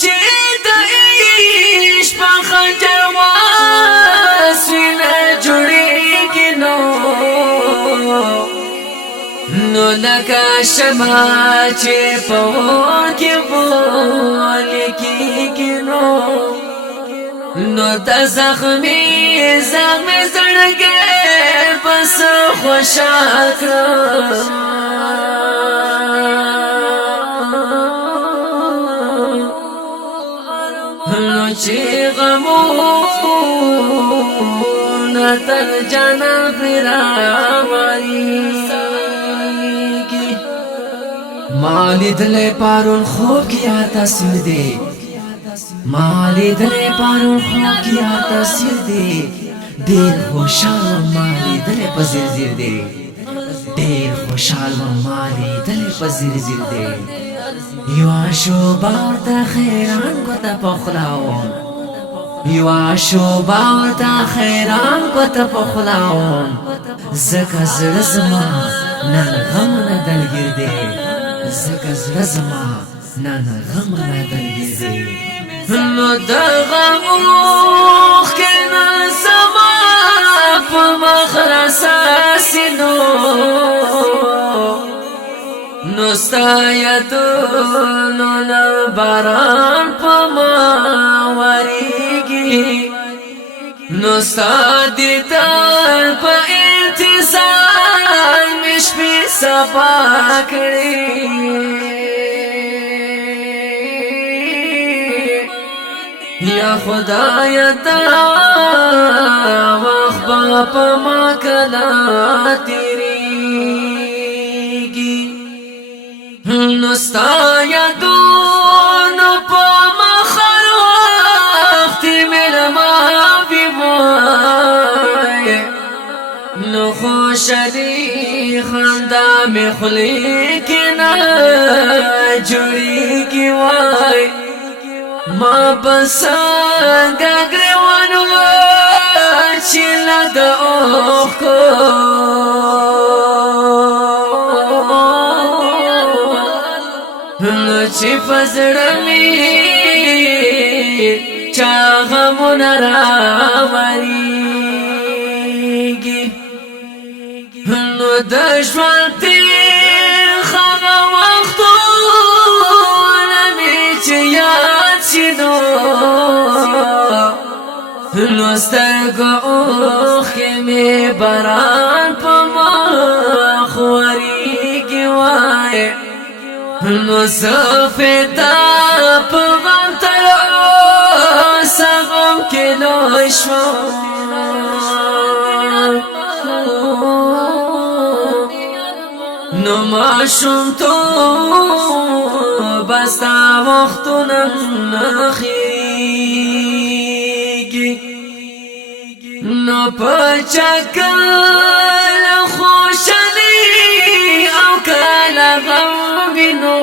چې د عشق په خنجر واسینه جوړیږي نو لکه شمع چې په اور کې بولې کېږي نو د زخمي زړګی بس خوشحال کړم نو چې غمونه تر جنت راوړيږي ما لیدلې پرون خوب کې یا تصویر دی ما لیدلې پرون خوب کې یا تصویر دی ډېر خوشحال ما لیدلې په زیر زیر دی ډېر خوشحال ما لیدلې په زیر زیر دی یوا شوبه ورته خیران کوته پخلاوم یوا شوبه ورته خیران کوته پخلاوم زکه زړه زما نن غم نه دلګیر دی زکه زړه زما نن غم نه دلګیر دی نو د غم اوښکې نن زما په مخ راساسي نو ستا یادونو نه باران په ما ورېږي نو ستا دیدار په انتظار مې شپې سبا کړې یا خدای دا وخت به په ما کله تېرېږي نو ستا یادونو په مخر وخت مېلماوي وای نو خوشالي خندا مې خولې کې نه جوړېږي وای ما بسنګه ګریوان چې لا د اوښکو چې فزړه مې چا غمونه راوړيږي نو د ژوند تېر هغه وختونه مې چې یاد شي نو سترګو اوښکې مې باران په مخ ورېږي وای نو زفتا په غم تر اوسه غم کې لوی شوم نو ماشومتوب ستا وختونه نخېږي نو په چکل خوشالي او کله غم وینو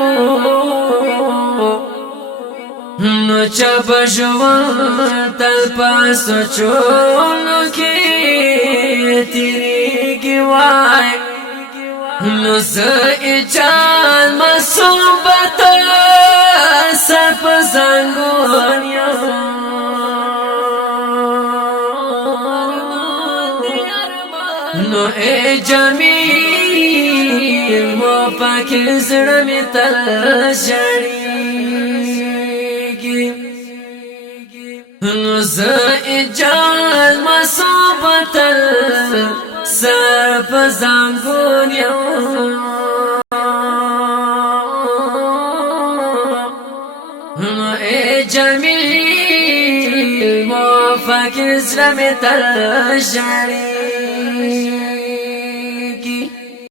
نو چا په ژوند تل په سوچونو کې تېرېږي وای نو زه اجال مصوبت سر په زنګون یم نو ای جمیل مو پاکې زړه مې تل ژړېږي نو زه اجال مصوبت سر په زنګون یم نو ای جمیل مو پاکې زړه مې تل ژړېږي